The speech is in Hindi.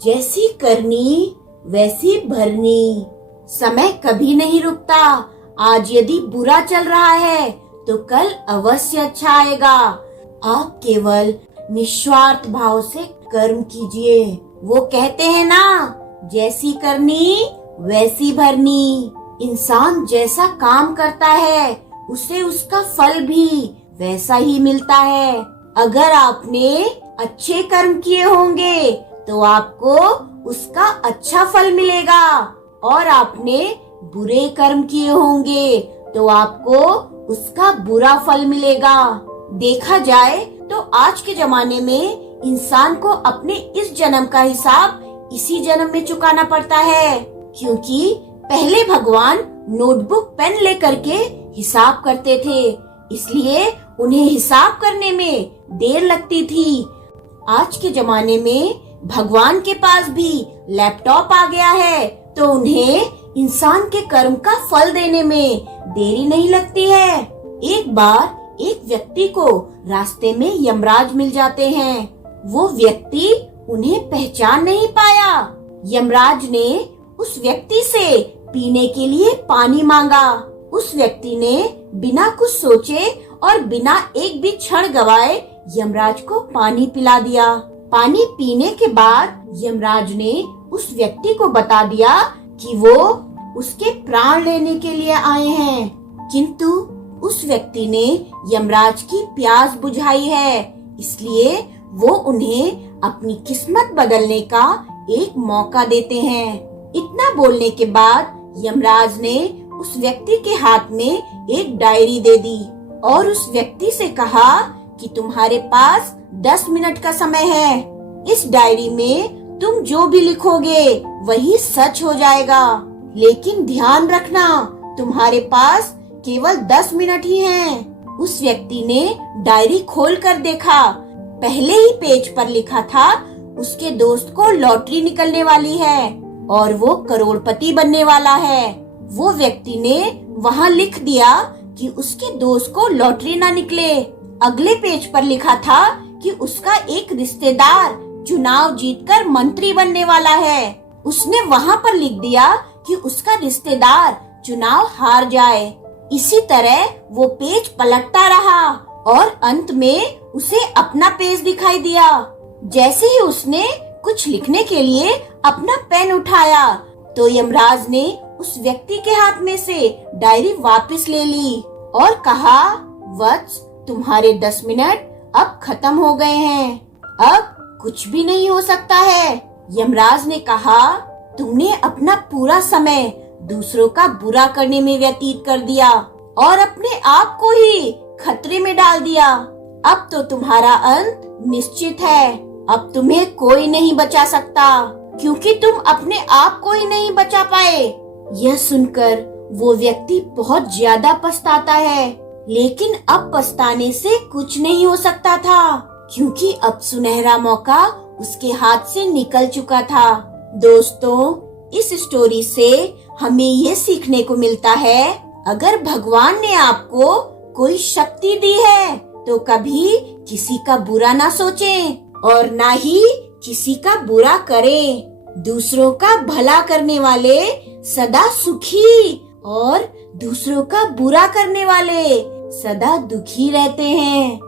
जैसी करनी वैसी भरनी। समय कभी नहीं रुकता। आज यदि बुरा चल रहा है तो कल अवश्य अच्छा आएगा। आप केवल निस्वार्थ भाव से कर्म कीजिए। वो कहते हैं ना, जैसी करनी वैसी भरनी। इंसान जैसा काम करता है उसे उसका फल भी वैसा ही मिलता है। अगर आपने अच्छे कर्म किए होंगे तो आपको उसका अच्छा फल मिलेगा, और आपने बुरे कर्म किए होंगे तो आपको उसका बुरा फल मिलेगा। देखा जाए तो आज के जमाने में इंसान को अपने इस जन्म का हिसाब इसी जन्म में चुकाना पड़ता है, क्योंकि पहले भगवान नोटबुक पेन लेकर के हिसाब करते थे, इसलिए उन्हें हिसाब करने में देर लगती थी। आज के जमाने में भगवान के पास भी लैपटॉप आ गया है, तो उन्हें इंसान के कर्म का फल देने में देरी नहीं लगती है। एक बार एक व्यक्ति को रास्ते में यमराज मिल जाते हैं। वो व्यक्ति उन्हें पहचान नहीं पाया। यमराज ने उस व्यक्ति से पीने के लिए पानी मांगा। उस व्यक्ति ने बिना कुछ सोचे और बिना एक भी क्षण गवाए यमराज को पानी पिला दिया। पानी पीने के बाद यमराज ने उस व्यक्ति को बता दिया कि वो उसके प्राण लेने के लिए आए हैं, किंतु उस व्यक्ति ने यमराज की प्यास बुझाई है, इसलिए वो उन्हें अपनी किस्मत बदलने का एक मौका देते हैं। इतना बोलने के बाद यमराज ने उस व्यक्ति के हाथ में एक डायरी दे दी और उस व्यक्ति से कहा कि तुम्हारे पास 10 मिनट का समय है। इस डायरी में तुम जो भी लिखोगे वही सच हो जाएगा, लेकिन ध्यान रखना तुम्हारे पास केवल 10 मिनट ही हैं। उस व्यक्ति ने डायरी खोल कर देखा। पहले ही पेज पर लिखा था उसके दोस्त को लॉटरी निकलने वाली है और वो करोड़पति बनने वाला है। वो व्यक्ति ने वहाँ लिख दिया कि उसके दोस्त को लॉटरी ना निकले। अगले पेज पर लिखा था कि उसका एक रिश्तेदार चुनाव जीतकर मंत्री बनने वाला है। उसने वहाँ पर लिख दिया कि उसका रिश्तेदार चुनाव हार जाए। इसी तरह वो पेज पलटता रहा और अंत में उसे अपना पेज दिखाई दिया। जैसे ही उसने कुछ लिखने के लिए अपना पेन उठाया तो यमराज ने उस व्यक्ति के हाथ में से डायरी वापस ले ली और कहा, वत्स, तुम्हारे 10 मिनट अब खत्म हो गए हैं, अब कुछ भी नहीं हो सकता है। यमराज ने कहा, तुमने अपना पूरा समय दूसरों का बुरा करने में व्यतीत कर दिया और अपने आप को ही खतरे में डाल दिया। अब तो तुम्हारा अंत निश्चित है। अब तुम्हें कोई नहीं बचा सकता, क्योंकि तुम अपने आप को ही नहीं बचा पाए। यह सुनकर वो व्यक्ति बहुत ज्यादा पछताता है, लेकिन अब पछताने से कुछ नहीं हो सकता था, क्योंकि अब सुनहरा मौका उसके हाथ से निकल चुका था। दोस्तों, इस स्टोरी से हमें ये सीखने को मिलता है, अगर भगवान ने आपको कोई शक्ति दी है तो कभी किसी का बुरा ना सोचें और ना ही किसी का बुरा करें। दूसरों का भला करने वाले सदा सुखी और दूसरों का बुरा करने वाले सदा दुखी रहते हैं।